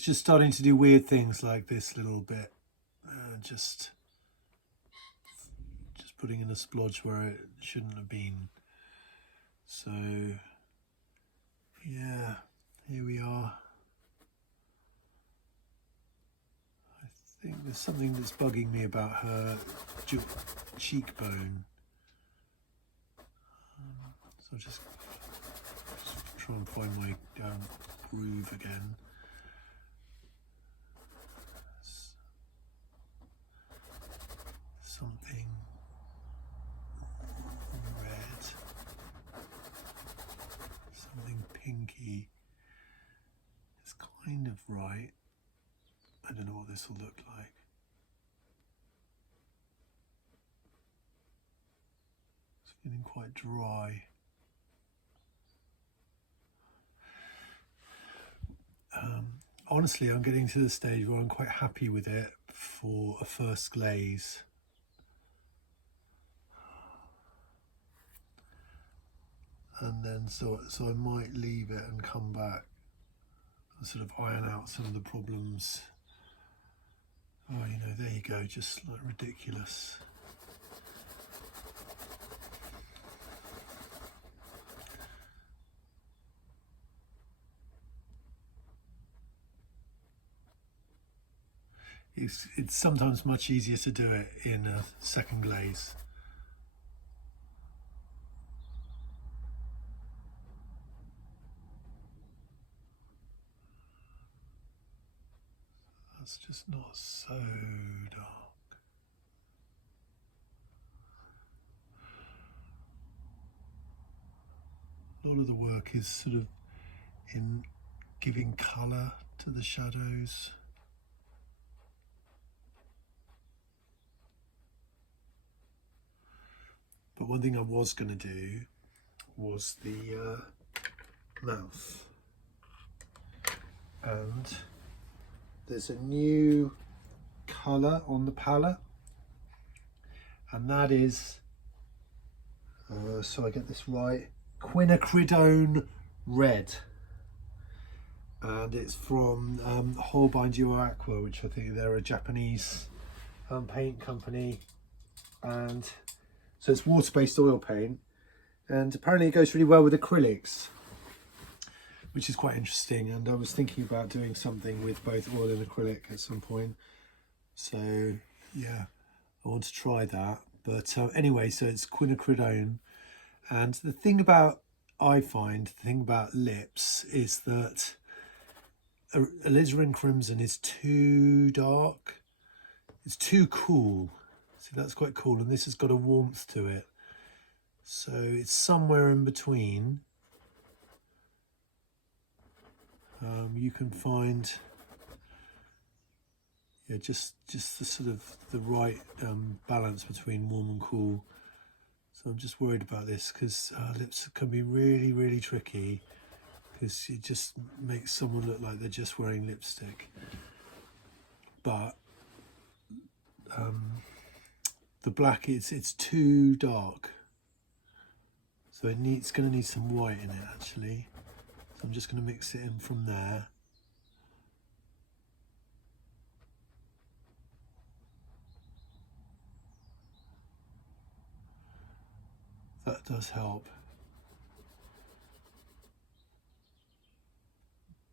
just starting to do weird things like this little bit. Just putting in a splodge where it shouldn't have been. So yeah, here we are. I think there's something that's bugging me about her cheekbone. So I'll just try and find my groove again. Something red, something pinky. It's kind of right. I don't know what this will look like. It's feeling quite dry. Honestly, I'm getting to the stage where I'm quite happy with it for a first glaze. And then so I might leave it and come back and sort of iron out some of the problems. Oh, you know, there you go, just like ridiculous. It's sometimes much easier to do it in a second glaze. That's just not so dark. A lot of the work is sort of in giving colour to the shadows. But one thing I was going to do was the mouth. And there's a new colour on the palette, and that is, so I get this right, quinacridone red. And it's from Holbein Duo Aqua, which I think they're a Japanese paint company. And so it's water-based oil paint, and apparently it goes really well with acrylics, which is quite interesting. And I was thinking about doing something with both oil and acrylic at some point. So yeah, I want to try that. But anyway, so it's quinacridone. And the thing about lips is that alizarin crimson is too dark. It's too cool. See, that's quite cool, and this has got a warmth to it. So it's somewhere in between. You can find, yeah, just the sort of the right balance between warm and cool. So I'm just worried about this because lips can be really, really tricky, because it just makes someone look like they're just wearing lipstick. But the black, it's too dark, so it's going to need some white in it actually. So I'm just going to mix it in from there. That does help,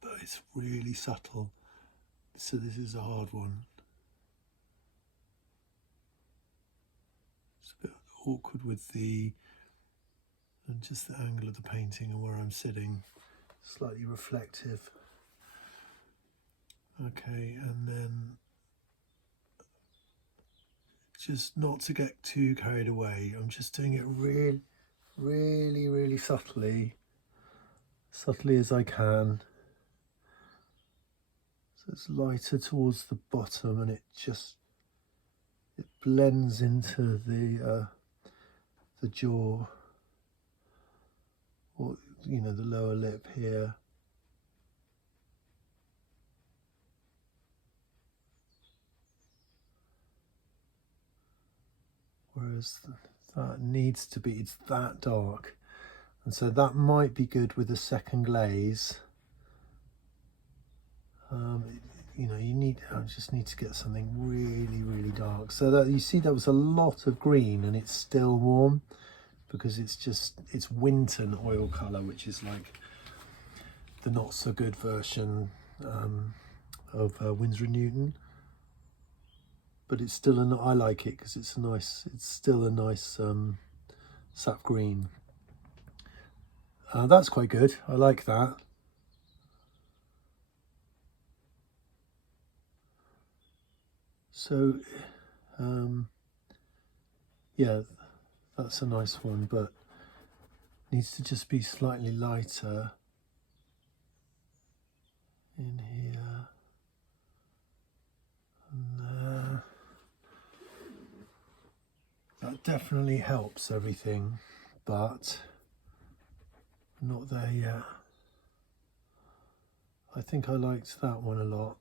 but it's really subtle, so this is a hard one. It's a bit awkward with and just the angle of the painting and where I'm sitting, slightly reflective. Okay, and then just not to get too carried away, I'm just doing it really subtly as I can. So it's lighter towards the bottom, and it blends into the jaw, or you know, the lower lip here. Whereas that needs to be, it's that dark. And so that might be good with a second glaze. You know, I just need to get something really, really dark. So that you see, there was a lot of green, and it's still warm because it's Winton oil colour, which is like the not so good version of Winsor & Newton. But it's still I like it because it's still a nice sap green. That's quite good. I like that. So, yeah, that's a nice one, but needs to just be slightly lighter in here and there. That definitely helps everything, but not there yet. I think I liked that one a lot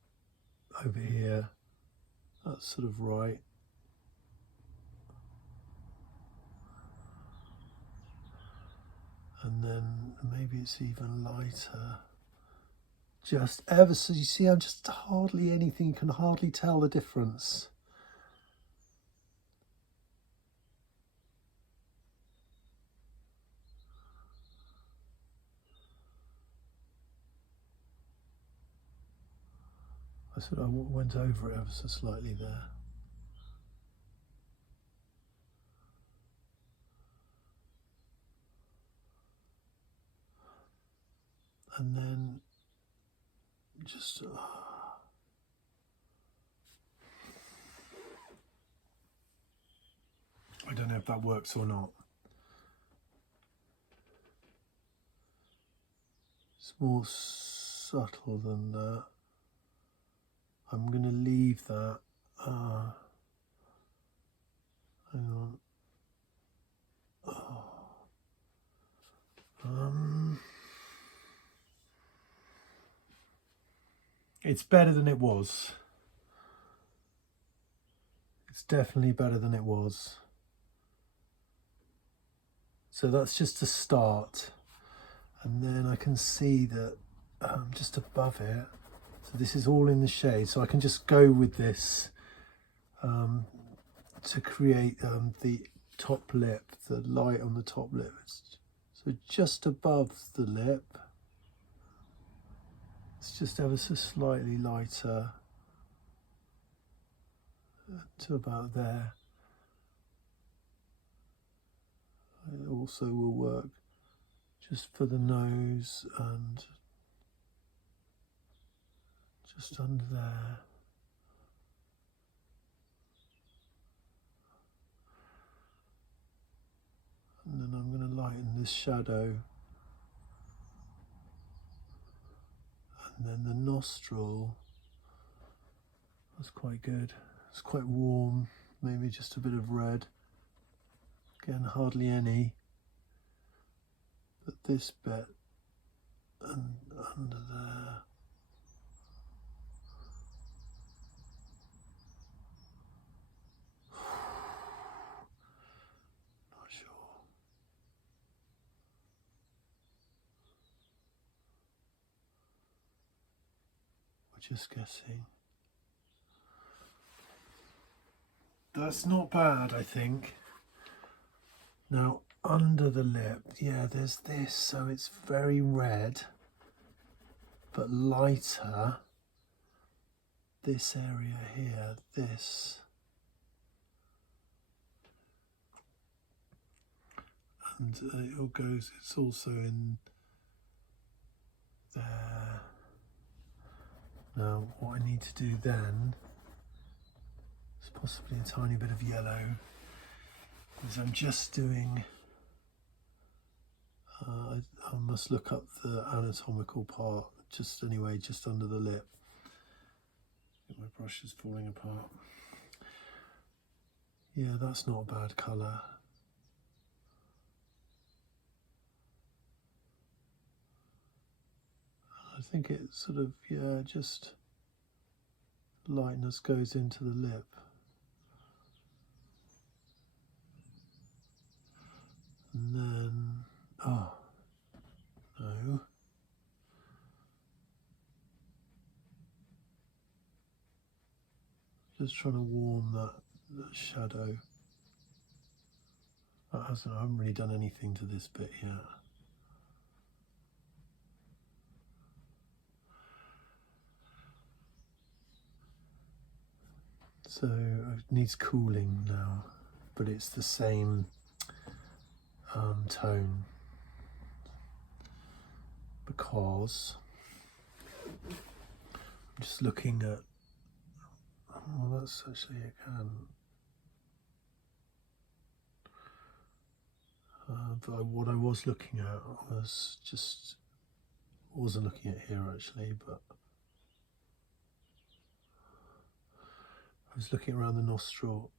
over here. That's sort of right. And then maybe it's even lighter. Just ever so, you see, I'm just hardly anything, you can hardly tell the difference. I sort of went over it ever so slightly there. And then just I don't know if that works or not. It's more subtle than that. I'm going to leave that. Hang on. It's better than it was. It's definitely better than it was. So that's just a start. And then I can see that just above it, so this is all in the shade, so I can just go with this to create the top lip, the light on the top lip. So just above the lip, it's just ever so slightly lighter to about there. It also will work just for the nose and just under there. And then I'm going to lighten this shadow. And then the nostril, that's quite good. It's quite warm, maybe just a bit of red. Again, hardly any. But this bit and under there. Not sure. We're just guessing. That's not bad, I think. Now, under the lip, yeah, there's this, so it's very red, but lighter. This area here, this. And it all goes, it's also in there. Now, what I need to do then is possibly a tiny bit of yellow, because I'm just doing, I must look up the anatomical part, just anyway, just under the lip. My brush is falling apart. Yeah, that's not a bad colour. I think it sort of, yeah, just lightness goes into the lip. And then, oh, no. Just trying to warm that shadow. I haven't really done anything to this bit yet. So it needs cooling now, but it's the same tone, because I'm just looking at, well, that's actually it can. But what I was looking at was just, wasn't looking at here actually, but I was looking around the nostril.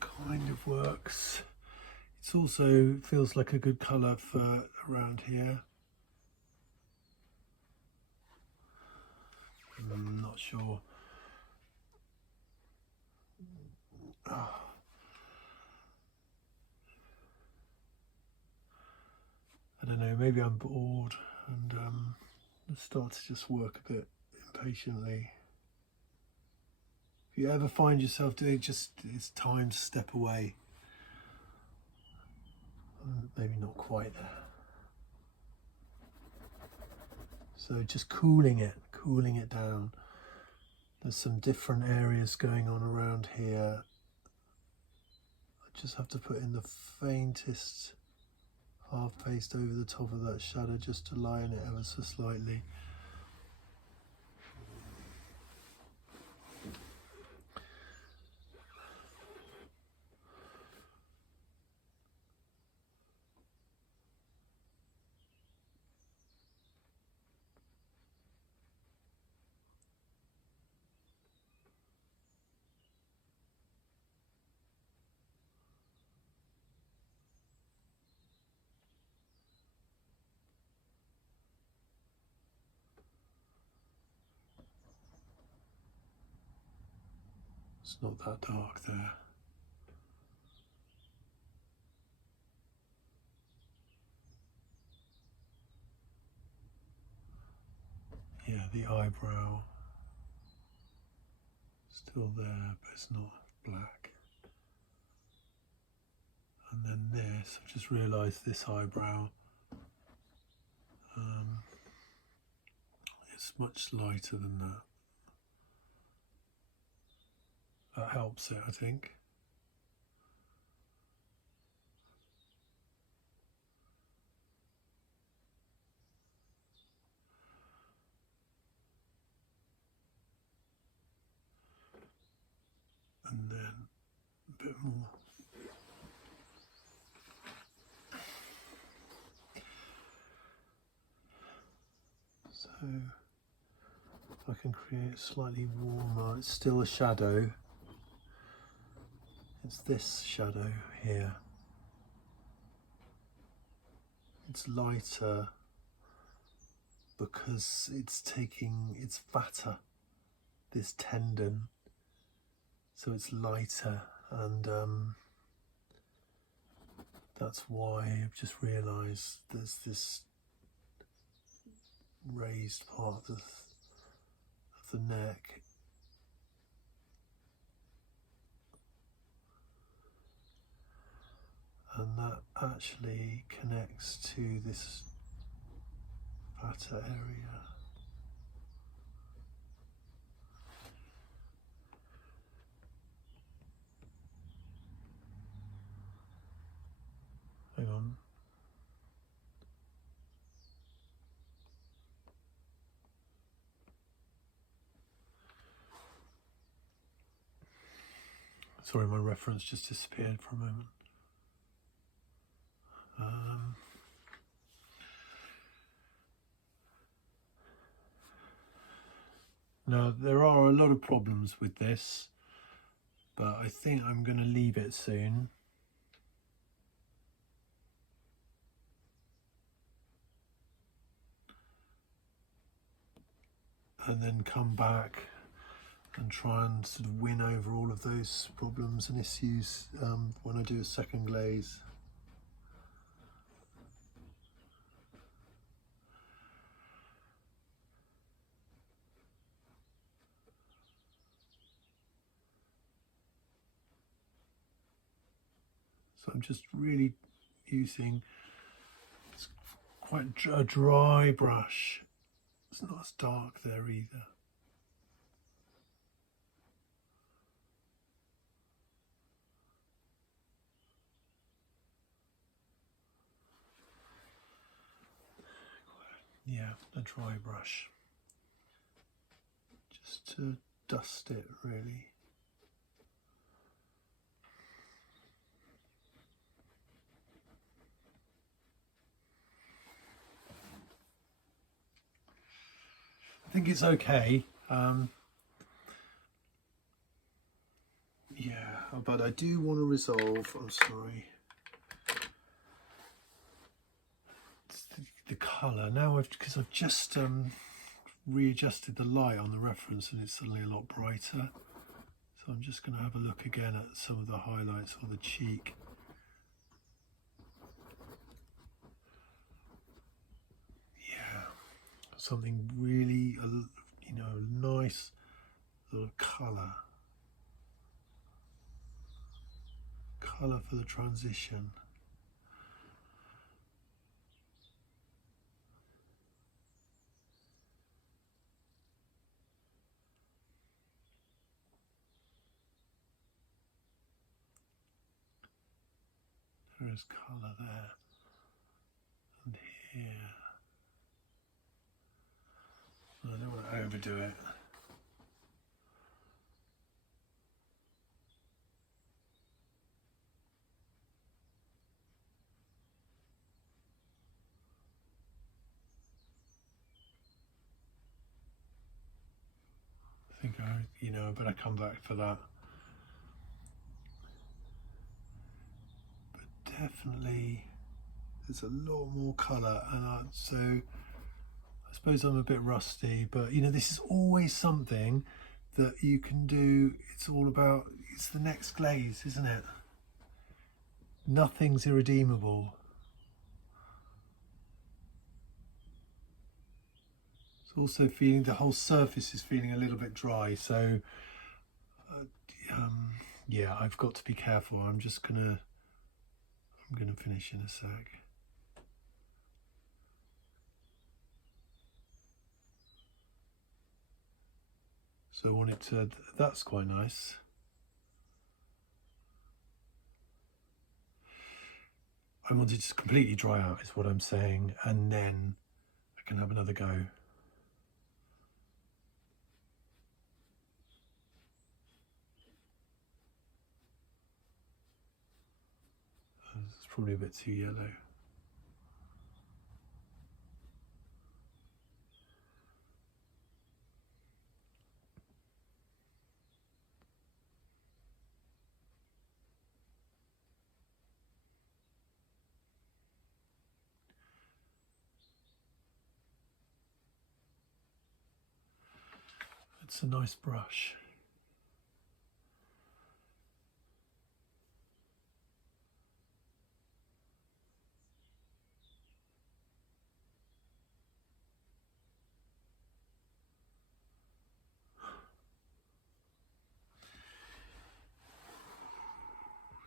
Kind of works. It also feels like a good colour for around here. I'm not sure. Oh. I don't know, maybe I'm bored and I start to just work a bit impatiently. If you ever find yourself doing it's time to step away. Maybe not quite there. So just cooling it down. There's some different areas going on around here. I just have to put in the faintest half paste over the top of that shadow just to line it ever so slightly. It's not that dark there. Yeah, the eyebrow still there, but it's not black. And then this, I've just realised this eyebrow, it's much lighter than that. That helps it, I think. And then a bit more. So if I can create it slightly warmer, it's still a shadow. It's this shadow here. It's lighter because it's fatter, this tendon, so it's lighter, and that's why I've just realised there's this raised part of the neck. And that actually connects to this fatter area. Hang on. Sorry, my reference just disappeared for a moment. Now, there are a lot of problems with this, but I think I'm going to leave it soon. And then come back and try and sort of win over all of those problems and issues when I do a second glaze. So I'm just really using quite a dry brush. It's not as dark there either. Yeah, a dry brush. Just to dust it really. I think it's okay. Yeah, but I do want to resolve, I'm sorry, the colour. Now, because I've just readjusted the light on the reference and it's suddenly a lot brighter. So I'm just going to have a look again at some of the highlights on the cheek. Yeah, something really, you know, nice little colour. Colour for the transition. There is colour there and here. I don't want to overdo it. I think you know, I better come back for that. But definitely, there's a lot more colour, and so I suppose I'm a bit rusty. But you know, this is always something that you can do. It's all about. It's the next glaze, isn't it? Nothing's irredeemable. It's also feeling the whole surface is feeling a little bit dry. So yeah, I've got to be careful. I'm gonna finish in a sec. So I want it to, that's quite nice. I want it to completely dry out is what I'm saying, and then I can have another go. It's probably a bit too yellow. It's a nice brush.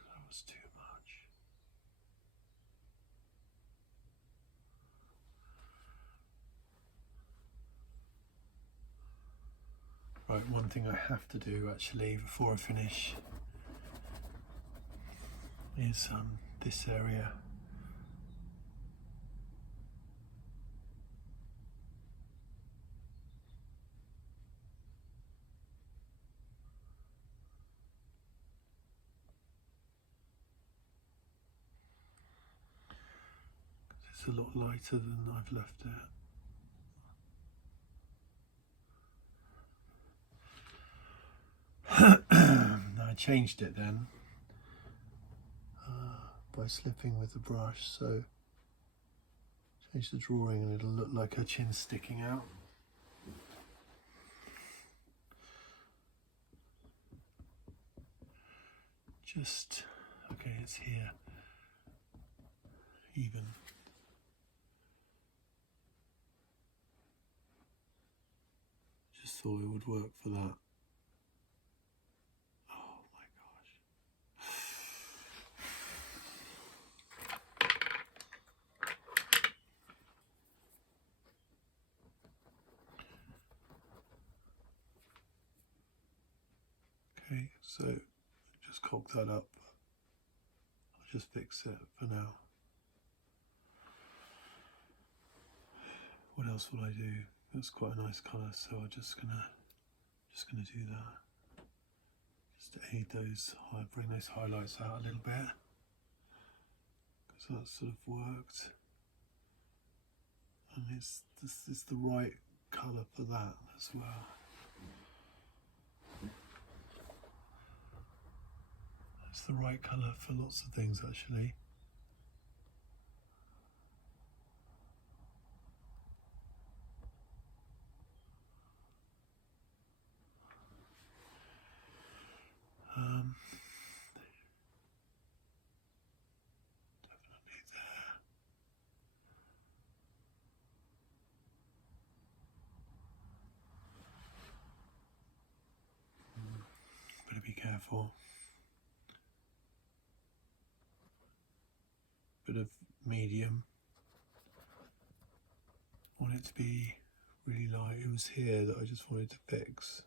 That was too much. Right, one thing I have to do actually before I finish is this area. It's a lot lighter than I've left it. I changed it then by slipping with the brush, so change the drawing and it'll look like her chin sticking out. Just, okay, it's here, even. Just thought it would work for that. Oh my gosh. So just cock that up. I'll just fix it for now. What else will I do? That's quite a nice colour, so I'm just gonna do that. Just to aid those, bring those highlights out a little bit, because that sort of worked. And this is the right colour for that as well. It's the right colour for lots of things actually. Definitely there. Better be careful. Bit of medium. Want it to be really light. It was here that I just wanted to fix.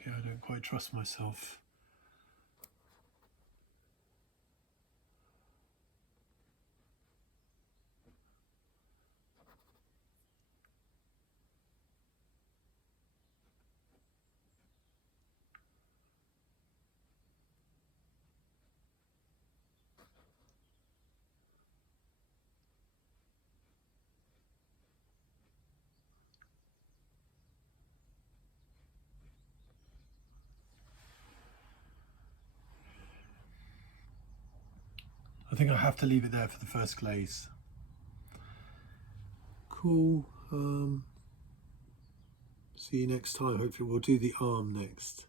Okay, I don't quite trust myself. I think I have to leave it there for the first glaze. Cool. See you next time. Hopefully we'll do the arm next.